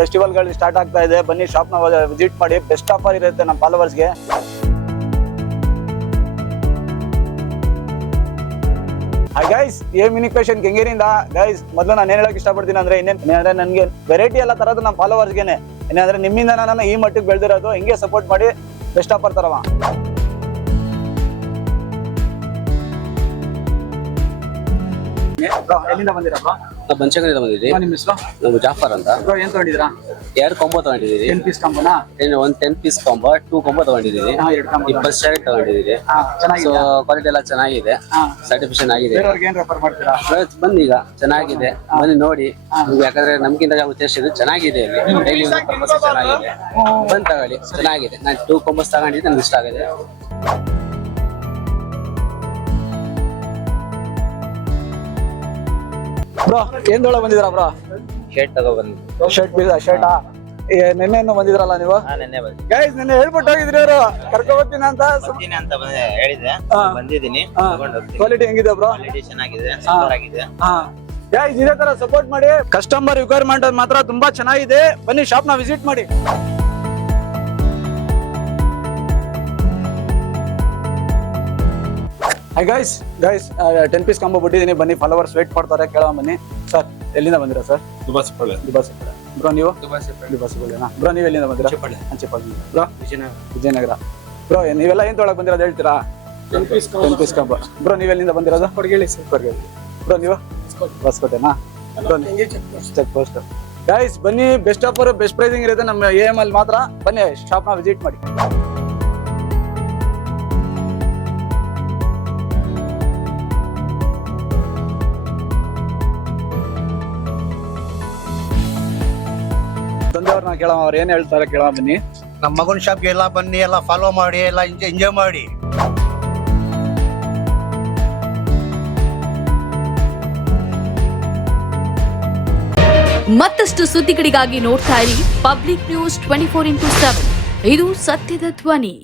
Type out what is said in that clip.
Festival ಗಳು start ಆಗ್ತಾ ಇದೆ, ಬನ್ನಿ ಶಾಪ್ ನ ವಿಸಿಟ್ ಮಾಡಿ. ಬೆಸ್ಟ್ ಆಫರ್ ಇರುತ್ತೆ ನಮ್ಮ ಫಾಲೋವರ್ಸ್ಗೆ. ಹಾಯ್ ಗೈಸ್, ಮಿನಿ ಕ್ವೆಶ್ಚನ್ ಕೆಂಗೇರಿಯಿಂದ. ಗೈಸ್, ಮೊದಲು ನಾನು ಏನ್ ಹೇಳಕ್ ಇಷ್ಟಪಡ್ತೀನಿ ಅಂದ್ರೆ ಇನ್ನೇನಂದ್ರೆ ನನಗೆ ವೆರೈಟಿ ಎಲ್ಲ ತರೋದು ನಮ್ಮ ಫಾಲೋವರ್ಸ್ಗೆನೆ. ಏನಂದ್ರೆ ನಿಮ್ಮಿಂದ ನಾನು ಈ ಮಟ್ಟಿಗೆ ಬೆಳೆದಿರೋದು. ಹಿಂಗೆ ಸಪೋರ್ಟ್ ಮಾಡಿ, ಬೆಸ್ಟ್ ಆಫರ್ ತರವ. ಎಲ್ಲಿಂದ ಬಂದಿರಪ್ಪ? ಬಂಚಕರಿಂದ ಬಂದಿದ್ದೀವಿ. ನಿಮ್ಮ ಹೆಸರು? ನಾವು ಜಾಫರ್ ಅಂತ. ಏನ್ ತಗೊಂಡಿದ್ರಾ? 2 ಕಾಂಬೋ ತಗೊಂಡಿದ್ದೀವಿ. 10 ಪೀಸ್ ಕಾಂಬೋನಾ? ಒಂದು 10 ಪೀಸ್ ಕಾಂಬೋ, 2 ಕಾಂಬೋ ತಗೊಂಡಿದ್ದೀವಿ. 20 ಶರ್ಟ್ ತಗೊಂಡಿದ್ದೀವಿ. ಸೊ ಕ್ವಾಲಿಟಿ ಎಲ್ಲ ಚೆನ್ನಾಗಿದೆ, ಸ್ಯಾಟಿಸ್ಫ್ಯಾಕ್ಷನ್ ಆಗಿದೆ. ಏನ್ ರೆಫರ್ ಮಾಡ್ತೀರಾ? ಬನ್ನಿ, ಈಗ ಚೆನ್ನಾಗಿದೆ, ಬನ್ನಿ ನೋಡಿ. ಯಾಕಂದ್ರೆ ನಮ್ಗಿಂತ ಉದ್ದೇಶ ಇದು ಚೆನ್ನಾಗಿದೆ, ಇಲ್ಲಿ ಡೈಲಿ ಪರ್ಪಸ್ ಚೆನ್ನಾಗಿದೆ. ಬಂದ್ ತಗೊಳ್ಳಿ, ಚೆನ್ನಾಗಿದೆ. ನಾನು 2 ಕಾಂಬೋಸ್ ತಗೊಂಡಿದ್ದು ನನ್ಗೆ ಇಷ್ಟ ಆಗಿದೆ. ಬ್ರೋ, ಏನ್ ತೊಗೊಳ ಬಂದಿದ್ರಾ ಬ್ರೋ? ಶರ್ಟ್ ತಗೊಬಂದು. ಶರ್ಟ್ ಪೀಸ್ ಶರ್ಟಾ? ನಿನ್ನೆ ಬಂದಿದ್ರಲ್ಲ ನೀವು? ನೆನ್ನೆ ಬಂದಿದ್ದೀನಿ. ಗೈಸ್, ನಿನ್ನೆ ಹೇಳ್ಬಿಟ್ಟು ಹೋಗಿದ್ರಿ ಅವರು ಕರ್ಕೊ ಹೋಗ್ತೀನಿ ಅಂತ. ಹೇಳಿದೆ, ಬಂದಿದ್ದೀನಿ. ಕ್ವಾಲಿಟಿ ಹೆಂಗಿದೆ ಬ್ರೋ? ಚೆನ್ನಾಗಿದೆ, ಸೂಪರ್ ಆಗಿದೆ. ಗೈಸ್, ಇದೇ ತರ ಸಪೋರ್ಟ್ ಮಾಡಿ. ಕಸ್ಟಮರ್ ರಿಕ್ವೈರ್ಮೆಂಟ್ ಮಾತ್ರ ತುಂಬಾ ಚೆನ್ನಾಗಿದೆ. ಬನ್ನಿ ಶಾಪ್ ನ ವಿಸಿಟ್ ಮಾಡಿ. ಹಾಯ್ ಗೈಸ್, 10 ಪೀಸ್ ಕಾಂಬೋ ಬಿಟ್ಟಿದ್ದೀನಿ. ಬನ್ನಿ, ಫಾಲೋವರ್ಸ್ ವೇಟ್ ಮಾಡ್ತಾರೆ, ಕೇಳೋ ಬನ್ನಿ. ಸರ್, ಎಲ್ಲಿಂದ ಬಂದಿರಾ ಸರ್? ದುಬಾಸಿಪಳ್ಳಿ. ಬ್ರೋ, ನೀವು? ದುಬಾಸಿಪಳ್ಳಿನಾ? ಬ್ರೋ, ನೀವು ಎಲ್ಲಿಂದ ಬಂದಿರಾ? ಅಂಚೆಪಾಳ್ಯ. ಬ್ರೋ, ವಿಜಯನಗರ. ಬ್ರೋ, ನೀವೆಲ್ಲ ಏನ್ ತೊಗೊಳಕ್ ಬಂದಿರೋದು ಹೇಳ್ತೀರಾ? 10 ಪೀಸ್ ಕಾಂಬೋ. ಬ್ರೋ, ನೀವು ಎಲ್ಲಿಂದ ಬಂದಿರೋದು? ಕೊಡಗೇಳಿ. ಬ್ರೋ, ನೀವು? ಹೊಸಕೋಟೆನಾ? Check post. ಗೈಸ್, ಬನ್ನಿ, ಬೆಸ್ಟ್ ಆಫರ್, ಬೆಸ್ಟ್ ಪ್ರೈಸಿಂಗ್ ಇರುತ್ತೆ ನಮ್ಮ AML ಅಲ್ಲಿ ಮಾತ್ರ. ಬನ್ನಿ, ಶಾಪ್ ನ ವಿಸಿಟ್ ಮಾಡಿ. ತಂದೆಯವ್ರನ್ನ ಕೇಳೋ, ಅವ್ರು ಏನ್ ಹೇಳ್ತಾರೆ ಕೇಳೋ ಬನ್ನಿ. ನಮ್ಮ ಮಗನ ಶಾಪ್ಗೆ ಎಲ್ಲ ಬನ್ನಿ, ಎಲ್ಲ ಫಾಲೋ ಮಾಡಿ, ಎಲ್ಲ ಎಂಜಾಯ್ ಮಾಡಿ. ಮತ್ತಷ್ಟು ಸುದ್ದಿಗಳಿಗಾಗಿ ನೋಡ್ತಾ ಇರಿ ಪಬ್ಲಿಕ್ ನ್ಯೂಸ್ 24x7. ಇದು ಸತ್ಯದ ಧ್ವನಿ.